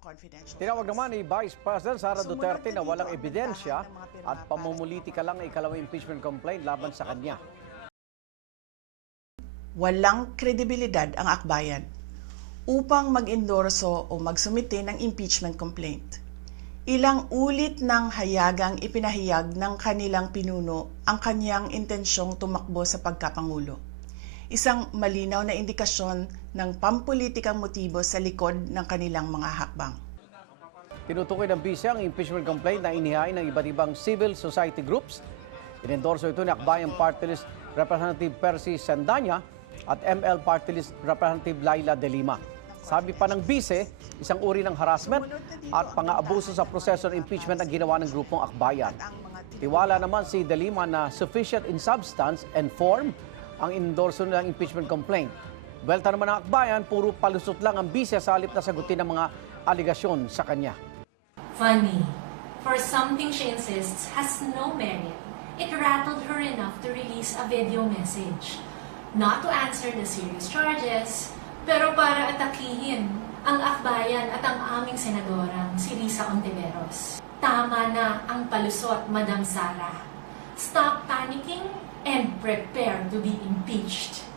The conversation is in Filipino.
confidential. Tinawag naman ni Vice President Sara Duterte na walang ebidensya at pamumulitika lang ang ikalawang impeachment complaint laban sa kanya. Walang kredibilidad ang akbayan upang mag-endorso o magsumite ng impeachment complaint. Ilang ulit ng hayagang ipinahayag ng kanilang pinuno ang kanyang intensyong tumakbo sa pagkapangulo. Isang malinaw na indikasyon ng pampulitikang motibo sa likod ng kanilang mga hakbang. Tinutukoy ng bise ang impeachment complaint na inihain ng iba't ibang civil society groups. Inendorso ito ni Akbayan Party List Representative Percy Sandanya at ML Party List Representative Laila De Lima. Sabi pa ng bise, isang uri ng harassment at pang-aabuso sa proseso ng impeachment ang ginawa ng grupong Akbayan. Tiwala naman si De Lima na sufficient in substance and form ang endorso ng impeachment complaint. Welta naman ng Akbayan, puro palusot lang ang bise sa halip na sagutin ng mga aligasyon sa kanya. Funny, for something she insists has no merit, it rattled her enough to release a video message. Not to answer the serious charges, pero para atakihin ang Akbayan at ang aming senadorang si Risa Ontiveros. Tama na ang palusot, Madam Sara. Stop panicking and prepare to be impeached.